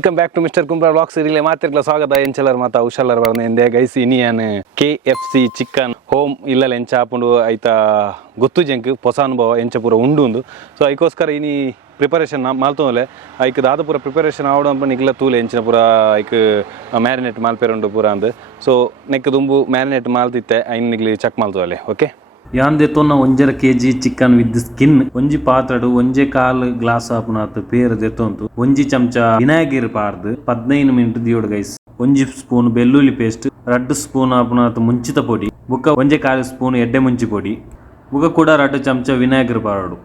Welcome back to Mr.Kumbra Productions. Really, ಮಾತಿರ್ಲ ಸ್ವಾಗತ ಎಂಚಲರ್ ಮಾತಾ ಉಶಲರ್ ಬರ್ನೆ ಗೈಸ್ ಇನಿಯನ್ KFC ಚಿಕನ್ ಹೋಮ್ ಇಲ್ಲಲ್ಲ ಎಂಚ ಹಾಕೊಂಡು ಐತಾ ಗೊತ್ತು ಜಂಕ್ ಹೊಸ ಅನುಭವ ಎಂಚ ಪೂರ ಉಂಡು ಸೊ ಐಕೋಸ್ಕರ ಇನಿ ಪ್ರಿಪರೇಷನ್ ಮಾಲ್ತೋಲೆ ಐಕ್ ದಾದ ಪೂರ ಪ್ರಿಪರೇಷನ್ ಆವಡ ನಿಗ್ಲ ತೂಲೆ ಎಂಚಿನ ಪೂರ ಐಕ್ ಮ್ಯಾರಿನೇಟ್ ಮಾಲ್ಪೆರುಂಡು ಪೂರ ಅಂದ್ ಸೊ ನೆಕ್ ದುಂಬು ಮ್ಯಾರಿನೇಟ್ ಮಾಲ್ತಿತ್ತೆ ಐನ್ ನಿಗ್ಲಿ ಚೆಕ್ ಮಾಲ್ತೋಲೆ ಓಕೆ ಯಾಂದೆ ತೊನ್ನ 1.5 kg ಚಿಕನ್ ವಿತ್ ಸ್ಕಿನ್ ಒಂಜಿ ಪಾತ್ರಡು ಒಂಜೆ ಕಾಲ್ ಗ್ಲಾಸ್ ಆಪುನಾತ್ ಪೇರ್ ದೆತ್ತೊಂತು ಒಂಜಿ ಚಮಚ ವಿನಾಗಿರ್ ಪಾರ್ದು 15 ಮಿನಿಟ್ ದಿಯೋಡು ಗೈಸ್ ಒಂಜಿ ಸ್ಪೂನ್ ಬೆಳ್ಳುಳ್ಳಿ ಪೇಸ್ಟ್ 2 ಸ್ಪೂನ್ ಆಪುನಾತ್ ಮುಂಚಿತ ಪೊಡಿ ಬುಕ್ಕ ಒಂಜೆ ಕಾಲ್ ಸ್ಪೂನ್ ಎಡ್ಡೆ ಮುಂಚಿ ಪೊಡಿ ಬುಕ್ಕ ಕೂಡ 2 ಚಮಚ ವಿನಾಗಿರ್ ಪಾರ್ಡು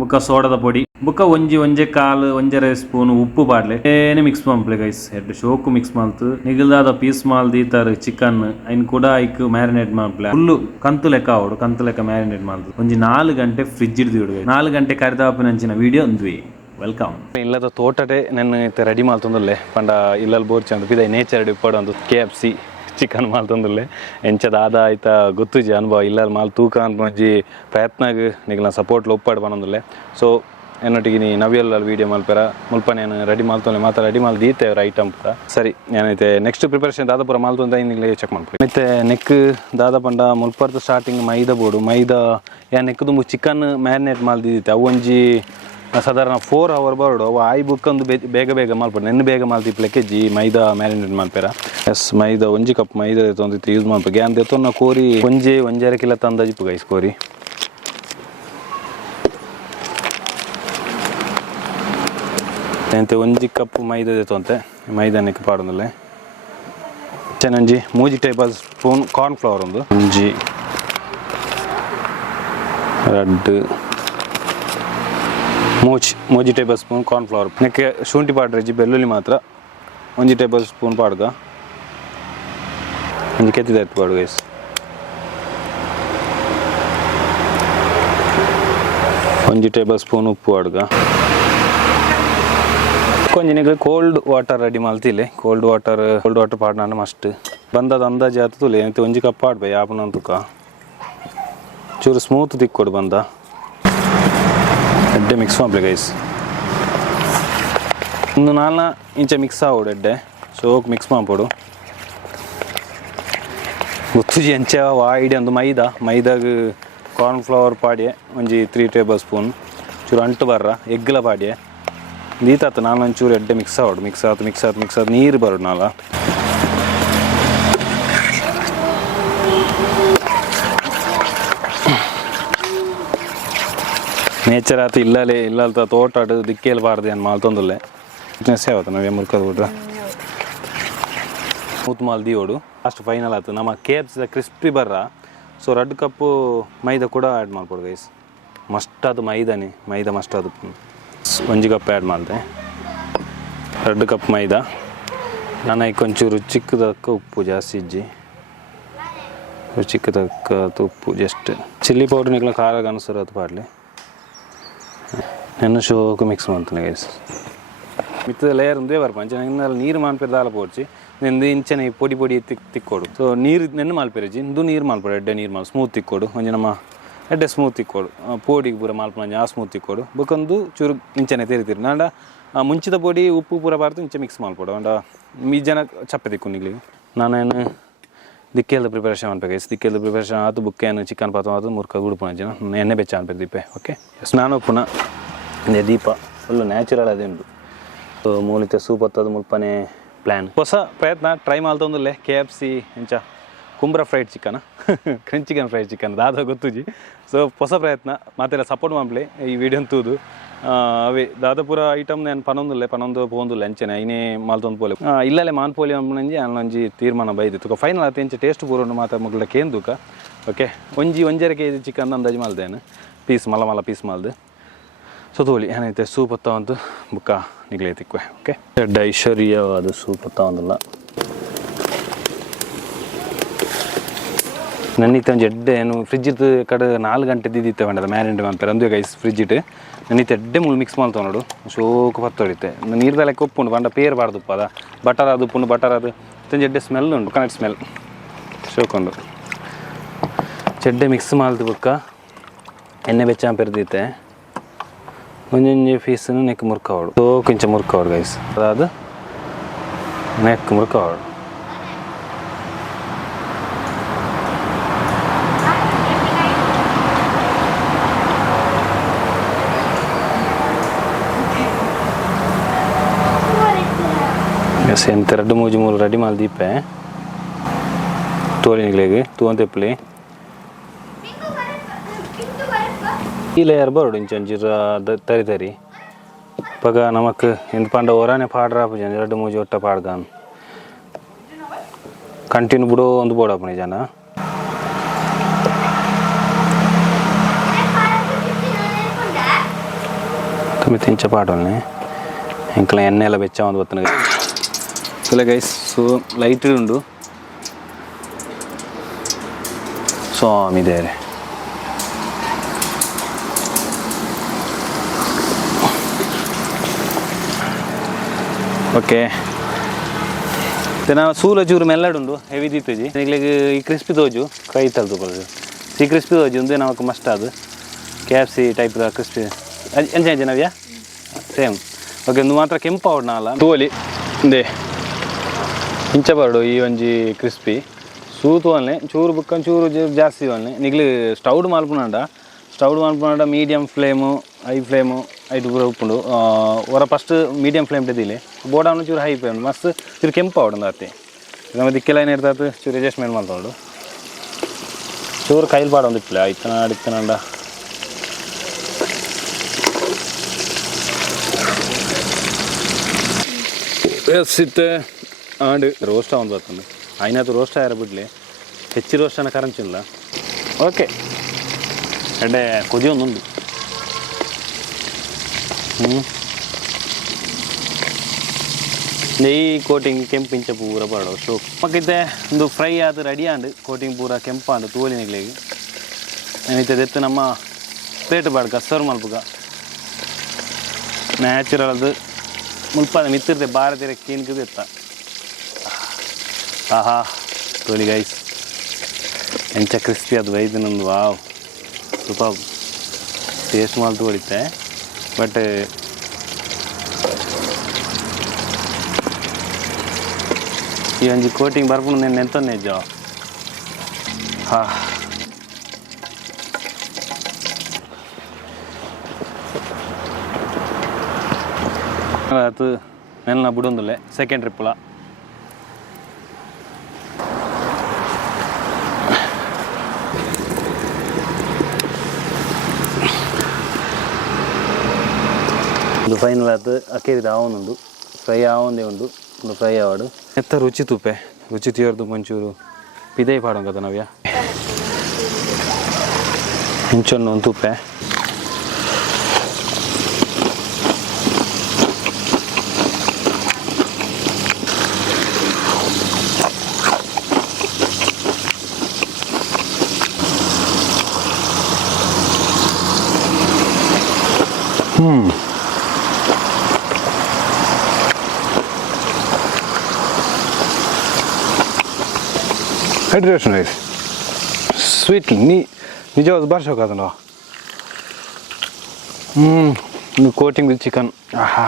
ಬುಕ್ಕ ಸೋಡದ ಪೊಡಿ ಬುಕ್ಕ ಒಂಜೆ ಕಾಲ್ 1.5 ಸ್ಪೂನ್ ಉಪ್ಪು ಪಾಡ್ಲೆ ಏನೇ ಮಿಕ್ಸ್ ಮಾಡ್ಲೆ ಗೈಸ್ ಎಡ್ಡೆ ಶೋಕು ಮಿಕ್ಸ್ ಮಾಲ್ತು ನಿಗಲ್ದಾದ ಪೀಸ್ ಮಾಲ್ ದೀತಾರ ಚಿಕನ್ ಐನ್ ಕೂಡ ಐಕ್ ಮ್ಯಾರಿನೇಟ್ ಮಾಡ್ಲೆ ಫುಲ್ಲು ಕಂತು ಲೆಕ್ಕ ಮ್ಯಾರಿನೇಟ್ ಮಾಡ್ತು ಒಂಜಿ 4 ಗಂಟೆ ಫ್ರಿಡ್ಜ್ ಇಡ್ದು 4 ಗಂಟೆ ಕರಿದಾಪಿನಂಚಿನ ವಿಡಿಯೋ ಅಂದ್ವಿ ವೆಲ್ಕಮ್ ಇಲ್ಲದ ತೋಟಟೆ ನನ್ನ ರೆಡಿ ಮಾಲ್ತೊಂದಲ್ಲೇ ಪಂಡ ಇಲ್ಲಲ್ಲಿ ಬೋರ್ಚಿ ಅಂತ ಪಿದ ನೇಚರ್ ಡಿಪ್ಪಡು ಒಂದು KFC ಚಿಕನ್ ಮಾಲ್ತೊಂದಲ್ಲೇ ಎಂಚದ ಆದ ಆಯ್ತಾ ಗೊತ್ತುಜಿ ಅನುಭವ ಇಲ್ಲಲ್ಲಿ ಮಾಲ್ ತೂಕ ಅಂತ ಮಂಜಿ ಪ್ರಯತ್ನಾಗ ನಿಗಲ ಸಪೋರ್ಟ್ ಒಪ್ಪಾಡು ಬಂದಲ್ಲೇ ಸೊ ಏನೊಟ್ಟಿಗೆ ನೀ ನವಿಯಲ್ಲ ವೀಡಿಯೋ ಮಲ್ಪೆರ ಮುಲ್ಪ ನಾನು ರೆಡಿ ಮಾಲ್ತೊಂದೆ ಮಾತ್ರ ರೆಡಿ ಮಾಲ್ ದೀತೇವ್ರ ಐಟಮ್ ಪೂರ ಸರಿ ಏನೈತೆ ನೆಕ್ಸ್ಟ್ ಪ್ರಿಪರೇಷನ್ ದಾದ ಪೂರ ಮಾಲ್ತೊಂದ ಇನ್ನಿಗ್ಲೇ ಚೆಕ್ ಮಾಡ್ಕೊಳ್ಳಿ ಮತ್ತೆ ನೆಕ್ ದಾದ ಪಂಡ ಮುಲ್ಪರ್ದು ಸ್ಟಾರ್ಟಿಂಗ್ ಮೈದಾ ಬೋಡು ಮೈದಾ ಯಾ ನೆಕ್ ದುಂಬು ಚಿಕನ್ ಮ್ಯಾರಿನೇಟ್ ಮಾಲ್ದಿದ್ದಿತ್ತೆ ಅವು ಒಂಜಿ ಸಾಧಾರಣ 4 hour ಬರೋಡು ಅವು ಆಯ್ ಬುಕ್ ಒಂದು ಬೇಗ ಮಾಲ್ಪಡು ನೆನ್ನೆ ಬೇಗ ಮಾಲ್ತಿಪ್ಲೆಕ್ಕೆ ಜಿ ಮೈದಾ ಮ್ಯಾರಿನೇಟ್ ಮಾಲ್ಪೇರ ಎಸ್ ಮೈದಾ ಒಂಜಿ ಕಪ್ ಮೈದಾ ತೊಂದಿತ್ತು ಯೂಸ್ ಮಾಡ್ಬೇಕು ಗ್ಯಾನ್ ತೆತ್ತೊನ್ನ ಕೋರಿ 1.5 ಕಿಲೋ ತಂದಾಜಿಪ್ಪು ಗೈಸ್ ಕೋರಿ ಎಂತೆ 1 ಕಪ್ ಮೈದಾ ತೆತ್ತೊಂತೆ ಮೈದಾ ನೆಕ್ ಪಾಡೊಂದಲ್ಲೇ ಚೆನ್ನಂಜಿ 3 ಟೇಬಲ್ ಸ್ಪೂನ್ ಕಾರ್ನ್ ಫ್ಲವರ್ ಒಂದು ಒಂಜಿ 2 ಮೂಜಿ ಟೇಬಲ್ ಸ್ಪೂನ್ ಕಾರ್ನ್ ಫ್ಲವರ್ ನೆಕ್ಕೆ ಶುಂಠಿ ಪಾಡ್ರೆ ಬೆಳ್ಳುಳ್ಳಿ ಮಾತ್ರ 1 ಟೇಬಲ್ ಸ್ಪೂನ್ ಪಾಡ್ಗ ಒಂಜಿ ಕೆತ್ತಿದ ಎತ್ತು ಪಾಡು ಗೈಸ್ ಒಂಜಿ ಟೇಬಲ್ ಸ್ಪೂನ್ ಉಪ್ಪು ಪಾಡ್ಗ ಕೊಂಜಿನಿಗೆ ಕೋಲ್ಡ್ ವಾಟರ್ ರೆಡಿ ಮಲ್ತಿಲೆ ಕೋಲ್ಡ್ ವಾಟರ್ ಪಾಡ್ನ ಮಸ್ಟ್ ಬಂದದ ಅಂದಾಜು ಆತುಲೆ ಎಂತ ಒಂಜಿ ಕಪ್ ಪಾಡ್ಬೆ ಯಾಪನಂತುಕ ಚೂರು ಸ್ಮೂತ್ ತಿಕ್ಕೊಡು ಬಂದ ಎಡ್ಡೆ ಮಿಕ್ಸ್ ಮಾಡ್ಲೆ ಗೈಸ್ ಒಂದು 4 ಇಂಚ ಮಿಕ್ಸ್ ಆಗೋಡು ಎಡ್ಡೆ ಸೋಕ್ ಮಿಕ್ಸ್ ಮಾಡ್ಬೋಡು ಗೊತ್ತುಜಿ ಎಂಚ ವಾಯಿಡೆ ಒಂದು ಮೈದಾಗ ಕಾರ್ನ್ ಫ್ಲವರ್ ಪಾಡ್ಯೆ ಒಂಜಿ 3 ಟೇಬಲ್ ಸ್ಪೂನ್ ಚೂರು ಅಂಟು ಬರ್ರ ಎಗ್ಗಲ ಪಾಡ್ಯೆ ದೀತಾತು ನಾನು ಒಂಚೂರು ಎಡ್ಡೆ ಮಿಕ್ಸ್ ಆಗೋಡು ಮಿಕ್ಸ್ ಆತು ನೀರು ಬರೋಡು ನಾಲ ನೇಚರ್ ಆತು ಇಲ್ಲಲ್ತ ತೋಟಾಡು ದಿಕ್ಕೇಲಿ ಬಾರ್ದು ಏನು ಮಾಲ್ತೊಂದಲ್ಲೇ ಫಿಟ್ನೆಸ್ ಯಾವತ್ತು ನಾವೇ ಮುರ್ಕೋದು ಬಿಟ್ರೆ ಮೂತ್ ಮಾಲ್ ದಿಯೋಡು ಲಾಸ್ಟ್ ಫೈನಲ್ ಆಯ್ತು ನಮ್ಮ KFC ಕ್ರಿಸ್ಪಿ ಬರ್ರ ಸೊ 2 ಕಪ್ಪು ಮೈದಾ ಕೂಡ ಆ್ಯಡ್ ಮಾಡ್ಕೊಡು ಗೈಸ್ ಮಸ್ಟ್ ಅದು ಮೈದಾ ಮಸ್ಟ್ ಅದು 1 ಕಪ್ ಆ್ಯಡ್ ಮಾಡಿದೆ 2 ಕಪ್ ಮೈದಾ ನಾನು ಐಕ್ ಒಂಚೂರು ಚಿಕ್ಕದಕ್ಕೆ ಉಪ್ಪು ಜಾಸ್ತಿ ಇಜ್ಜಿ ಚಿಕ್ಕದಕ್ಕೆ ಉಪ್ಪು ಜಸ್ಟ್ ಚಿಲ್ಲಿ ಪೌಡ್ರ್ ನಿಗ್ಲ ಖಾರಾಗ ಅನುಸರ ಅದು ಪಾಡಲಿ ನೆನ್ನ ಶೋಕು ಮಿಕ್ಸ್ ಮಾಡ್ತಾನೆ ಗೈಸ್ ಮಿತ್ತದ ಲೇಯರ್ ಒಂದೇ ಬರ್ಪ ಅಂಚೆ ನೆನ್ನಲ್ಲಿ ನೀರು ಮಾನ್ಪೇರು ದಾಲ ಪೋಡ್ಚಿ ನೆಂದು ಇಂಚನೆ ಪೊಡಿ ತಿಕ್ಕೊಡು ಸೊ ನೀರು ನೆನ್ನೆ ಮಾಲ್ಪೇರಜಿ ಇಂದು ನೀರು ಮಾಲ್ಪಡು ಎಡ್ಡೆ ನೀರು ಮಾಲ್ ಸ್ಮೂತ್ ತಿಕ್ಕೊಡು ಒಂಜಿ ನಮ್ಮ ಎಡ್ಡೆ ಸ್ಮೂತ್ ತಿಕ್ಕೊಡು ಪೋಡಿಗೆ ಪೂರ ಮಾಲ್ಪ ಆ ಸ್ಮೂತ್ ತಿಕ್ಕೊಡು ಬೊಕೊಂದು ಚೂರು ಇಂಚನೆ ತೆರಿತೀರಿ ನಾಂಡ ಮುಂಚಿದ ಪೊಡಿ ಉಪ್ಪು ಪೂರ ಬಾರ್ದು ಇಂಚೆ ಮಿಕ್ಸ್ ಮಾಡ್ಕೊಡು ಅಂಡ ಈ ಜನ ಚಪ್ಪೆ ತಿಕ್ಕೊಂಡಿಗ್ಲಿ ನಾನೇನು ದಿಕ್ಕೆಲ್ದ ಪ್ರಿಪರೇಷನ್ ಅನ್ಬೇಕು ಗೈಸ್ ದಿಕ್ಕೆಲ್ದ ಪ್ರಿಪರೇಷನ್ ಆಯ್ತು ಬುಕ್ಕೇನು ಚಿಕನ್ ಪಾತ್ರ ಆಯ್ತು ಮುರ್ಕ ಗುಡುಪುಣ ಜನ ಎಣ್ಣೆ ಬೆಚ್ಚ ಅನ್ಬೇಕು ದೀಪೆ ಓಕೆ ಎಸ್ ನಾನು ಪುನಃ ದೀಪ ಫುಲ್ಲು ನ್ಯಾಚುರಲ್ ಅದೇ ಉಂಟು ಸೊ ಮೂಲತೆ ಸೂಪ್ ಹತ್ತದು ಮುಲ್ಪನೆ ಪ್ಲ್ಯಾನ್ ಹೊಸ ಪ್ರಯತ್ನ ಟ್ರೈ ಮಾಡ್ತೊಂದಲ್ಲೇ KFC ಎಂಚ ಕುಂಬ್ರಾ fried chicken chicken fried chicken ದಾದ ಗೊತ್ತುಜಿ ಸೊ ಹೊಸ ಪ್ರಯತ್ನ ಮಾತೆಲ್ಲ ಸಪೋರ್ಟ್ ಮಾಡ್ಲಿ ಈ ವಿಡಿಯೋ ಅಂತೂದು ಅವೇ ದಾದ ಪೂರ ಐಟಮ್ ನಾನು ಪನೊಂದು ಪೋಂದುಲ್ಲ ಎಂಚನೆ ಐನೇ ಮಾಲ್ತೊಂದು ಪೋಲೆ ಇಲ್ಲೇ ಮಾನ್ಪೋಲಿ ಅಂಬನಂಜಿ ಅಲ್ಲೊಂಜಿ ತೀರ್ಮಾನ ಬೈದಿತ್ತು ಫೈನಲ್ ಆತ ಎಂಚ ಟೇಸ್ಟ್ ಪೂರ ಮಾತ್ರ ಮುಗ್ಲ ಕೇಂದುಕ ಓಕೆ 1.5 kg ಚಿಕನ್ ಅಂದಾಜು ಮಾಲ್ದೇನು ಪೀಸ್ ಮಲ ಪೀಸ್ ಮಾಲ್ದು ಸೊ ತೋಲಿ ಏನೈತೆ ಸೂಪ್ ಹತ್ತವಂತು ಬುಕ್ಕ ನಿಗ್ಲೇ ತಿಕ್ವೆ ಓಕೆ ಎಡ್ಡ ಐಶ್ವರ್ಯವಾದ ಸೂಪ್ ಹತ್ತವಂದಲ್ಲ ನನ್ನಿತ್ತೆ ಒಂದು ಎಡ್ಡೆ ಏನು ಫ್ರಿಜ್ ಇತ್ತು ಕಡೆ 4 ಗಂಟೆ ದಿದ್ದಿತ್ತೆ ಬಂಡದ ಮ್ಯಾರಿನೇಟ್ ಮಾಡ್ತಾರೆ ಅಂದು ಗೈಸ್ ಫ್ರಿಜ್ ಇಟ್ಟು ನನ್ನಿತ್ತೆ ಎಡ್ಡೆ ಮುಳು ಮಿಕ್ಸ್ ಮಾಡ್ತಾವ ನೋಡು ಶೋಕು ಹೊತ್ತೊಡಿತೆ ನೀರ್ದಲ್ಲ ಉಪ್ಪುಂಡು ಬಂಡ ಪೇರ್ ಬಾರ್ದುಪ್ಪ ಅದ ಬಟರ್ ಅದು ಉಪ್ಪುಂಡು ಬಟರ್ ಅದು ತಂಜೆ ಎಡ್ಡೆ ಸ್ಮೆಲ್ ಉಂಟು ಕನೆಕ್ಟ್ ಸ್ಮೆಲ್ ಶೋಕೊಂಡು ಚೆಡ್ಡೆ ಮಿಕ್ಸ್ ಮಾಡ್ದು ಬುಕ್ಕ ಎಣ್ಣೆ ಬೆಚ್ಚ ಪೆರ್ದಿತ್ತೆ ಒಂಜೊಂಜಿ ಪೀಸನ್ನು ನೆಕ್ ಮುರ್ಕವಡು ಸೊ ಕೊಂಚ ಮುರ್ಕವಡು ಗೈಸ್ ಅದಾದ ನೆಕ್ ಮುರ್ಕವಾಡು ಎಂತ 2-3 ರೆಡಿ ಮಾಡಿ ದೀಪೆ തോലിനിലേക്ക് തൂവൻ തെപ്പിളി ഈ ലെയർ ബറോട് ഇഞ്ചി തരി തരി പക നമുക്ക് എന്ത് പണ്ട് ഓരാനെ പാടറാപ്പ് ജന 2-3 ഒട്ട പാടുകാൻ ಕಂಟಿನ್ಯೂ ಬಿಡೋ ಒಂದು ಬೋಡಪ್ಪಣಿ ಜನ तुम्हें तीन चपाटों इंकल एण्णे बेचा बत्तन चले गैस सो लाइट उंडु स्वामी देरे ओके तेना सूल चूर मेल्लाडुंडु हेवी दीतुजी ई क्रिस्पी तोजु कई तल तोजु सी क्रिस्पी तोजु उंदे नमक मस्ट आदु KFC टाइप द क्रिस्पी ಎಂಜ ನವ್ಯಾ ಸೇಮ್ ಓಕೆ ಒಂದು ಮಾತ್ರ ಕೆಂಪು ಅವಡ್ನಲ್ಲ ತೋಲಿ ಇಂದೆ ಇಂಚ ಬರಡು ಈ ಒಂಜಿ ಕ್ರಿಸ್ಪಿ ಸೂತು ಅಲ್ಲೇ ಚೂರು ಬುಕ್ಕನ್ ಚೂರು ಜಾಸ್ತಿ ಅಲ್ಲೇ Nigli ಸ್ಟೌಡ್ ಮಾಲ್ಪುನಾಡ medium flame high flame ಐಟು ಪೂರ ಉಪ್ಪುಂಡು ಹೊರ ಫಸ್ಟ್ ಮೀಡಿಯಂ ಫ್ಲೇಮ್ ಇದ್ದಿಲ್ಲ ಬೋಡಾನು ಚೂರು ಹೈ ಫ್ಲೇಮ್ ಮಸ್ತ್ ಚೂರು ಕೆಂಪು ಅವಡು ಅತ್ತೆ ನಮ್ಮ ದಿಕ್ಕೆಲ್ಲ ಏನು ಇರ್ತದೆ ಚೂರು ಅಡ್ಜಸ್ಟ್ಮೆಂಟ್ ಮಾಡ್ಕೊಂಡು ಚೂರು ಕೈಲಿ ಪಾಡೊಂದು ಇಪ್ಪಲೆ ಇತ್ತನಾಡ ಸಿತ್ತೆ ಆಂಡ್ ರೋಸ್ಟ್ ಒಂದು ಬರ್ತದೆ ಐನತ್ತು ರೋಸ್ಟ್ ಆಯ್ರ ಬಿಡ್ಲಿ ಹೆಚ್ಚು ರೋಸ್ಟನ್ನು ಕರಂಚಿಲ್ಲ ಓಕೆ ಎಡೆ ಕೊದಿ ಒಂದೊಂದು ಈ ಕೋಟಿಂಗ್ ಕೆಂಪಿಂಚ ಪೂರ ಬಾಡೋ ಶೋಕ್ ಮಕ್ಕಿದ್ದೆ ಒಂದು ಫ್ರೈ ಆದ ರೆಡಿ ಆಂಡ್ ಕೋಟಿಂಗ್ ಪೂರ ಕೆಂಪಾಂಡು ತೋಲಿನಿಗ್ಲಿಗೆ ಏನಿತ್ತು ಎತ್ತು ನಮ್ಮ ಪ್ಲೇಟ್ ಬಾಡ್ಕ ಸರ್ವ್ ಮಲ್ಪಗ ನ್ಯಾಚುರಲ್ ಅದು ಮುಲ್ಪಾದ ಮಿತ್ತಿರ್ದೆ ಬಾರದಿರ ಕೀನ್ಕದು ಎತ್ತ ಆಹಾ ತೋಲಿ ಗೈಸ್ ಎಂಚ ಕ್ರಿಸ್ಪಿ ಅದು ವೈದು ನಂದು ವಾವ್ ಸೂಪರ್ ಟೇಸ್ಟ್ ಮಾಲ್ತು ಹೊಡಿತೆ ಬಟ್ ಈ ಒಂಜಿ ಕೋಟಿಂಗ್ ಬರ್ಕೊಂಡು నేను ಎಂತೊಂದು ನಿಜ ಹಾ ಅದು ನೆಲ್ಲ ಬಿಡೊಂದಿಲ್ಲ ಸೆಕೆಂಡ್ ಟ್ರಿಪ್ಪಲ ಒಂದು ಫೈನಲ್ ಆಯ್ತು ಅಕ್ಕೇರಿದ ಆವೊಂದು ಫ್ರೈ ಆವೊಂದೇ ಒಂದು ಫ್ರೈ ಆವಾಡು ಎತ್ತ ರುಚಿ ತುಪ್ಪೆ ರುಚಿ ತೀರ್ದು ಮಂಚೂರು ಪಿದೈ ಪಾಡೋ ಕದ ನಾವ್ಯಾ ಇಂಚೊಂದು ಒಂದು ತುಪ್ಪೆ ಹೈಡ್ರೇಷನ್ ರೈಸ್ ಸ್ವೀಟ್ ನಿಜವಾದ ಬಾರ್ಸೋಕೆ ಅದನ್ನು ಕೋಟಿಂಗ್ ವಿತ್ ಚಿಕನ್ ಆಹಾ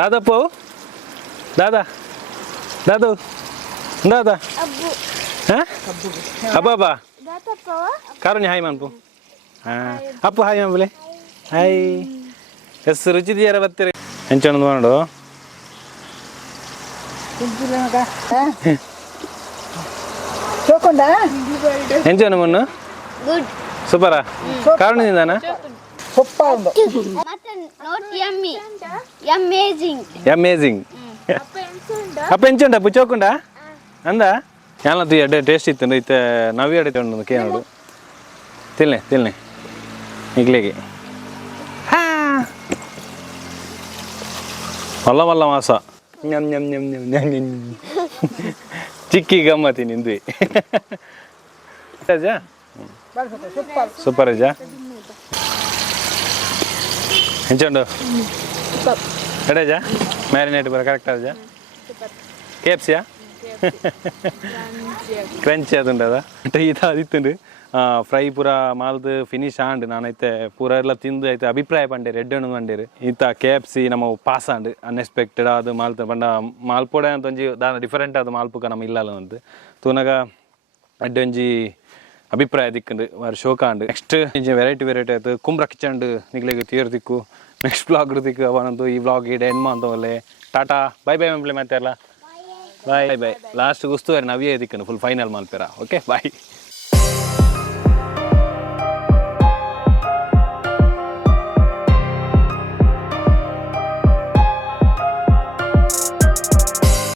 दादा दादा दादू दादा अब्बा अब्बा कारुण्य हाय मनपु अप्पु हाय मन बोले हाय ಎಷ್ಟು ರುಚಿದಿಯಾರ ಬರ್ತೀರಿ ಹೆಂಚಣ್ಣದು ಮಾಡು ಹೆಂಚಣ್ಣ ಮಣ್ಣು ಸೂಪರಾ ಕಾರಣದಿಂದಾನ ಅಮೇಜಿಂಗ್ ಅಪ್ಪ ಎಂಚುಂಡ ಪುಚ್ಚೋಕುಂಡ ಅಂದ ಯಾನದು ಎಡ್ಡೆ ಟೇಸ್ಟ್ ಇತ್ತು ಇತ್ತೆ ನವಿ ಅಡಿತ ಉಂಡು ಕೇನೋಡು ತಿನ್ನೆ ಈಗಲೇಗೆ ಮಲ್ಲ ಮಾಸ ಚಿಕ್ಕಿ ಗಮ್ಮತಿ ನಿಂದು ಅಜ್ಜ ಸೂಪರ್ ಅಜ್ಜ ಹೆಂಚಂಡು ಎಡಜ್ಜ ಮ್ಯಾರಿನೇಟ್ ಬರ ಕರೆಕ್ಟ್ ಅಜ್ಜ KFCಯಾ ಕ್ರಂಚಿ ಅದುಂಡದ ಈತ ಅದಿತ್ತುಂಡು ಫ್ರೈ ಪೂರ ಮಾಲ್ದು ಫಿನಿಶ್ ಆಂಡ್ ನಾನೈತೆ ಪೂರ ಎಲ್ಲ ತಿಂದು ಐತೆ ಅಭಿಪ್ರಾಯ ಪಂಡೇರು ರೆಡ್ ಹಣ್ಣು ಪಂಡೇರು ಈತ KFC ನಮ್ಮ ಪಾಸ್ ಆಂಡ್ ಅನ್ಎಕ್ಸ್ಪೆಕ್ಟೆಡ್ ಅದು ಮಾಲ್ತ ಪಂಡ ಮಾಲ್ಪೊಡೆ ಅಂತ ಒಂಜಿ ದಾನ ಡಿಫರೆಂಟ್ ಆದ ಮಾಲ್ಪುಕ ನಮ್ಮ ಇಲ್ಲಲ್ಲ ಅಂತ ತೂನಗ ಅಡ್ಡೊಂಜಿ ಅಭಿಪ್ರಾಯ ದಿಕ್ಕಂಡು ವಾರು ಶೋಕ ಆಂಡ್ ನೆಕ್ಸ್ಟ್ ವೆರೈಟಿ ಆಯ್ತು ಕುಂಬ್ರ ಕಿಚನ್ ನಿಗ್ಲಿಗೆ ತೀರ್ ದಿಕ್ಕು ನೆಕ್ಸ್ಟ್ ಬ್ಲಾಗ್ ದಿಕ್ಕು ಅವನಂತೂ ಈ ಬ್ಲಾಗ್ ಇಡ ಹೆಣ್ಮ ಅಂತ ಒಳ್ಳೆ ಟಾಟಾ ಬೈ ಬೈ ಮೆಂಪ್ಲೆ ಮತ್ತೆ ಅಲ್ಲ ಬಾಯ್ ಬಾಯ್ ಲಾಸ್ಟ್ ಉಸ್ತುವಾರಿ ನವ್ಯೇ ದಿಕ್ಕನು ಫುಲ್ ಫೈನಲ್ ಮಾಲ್ಪೇರ ಓಕೆ ಬಾಯ್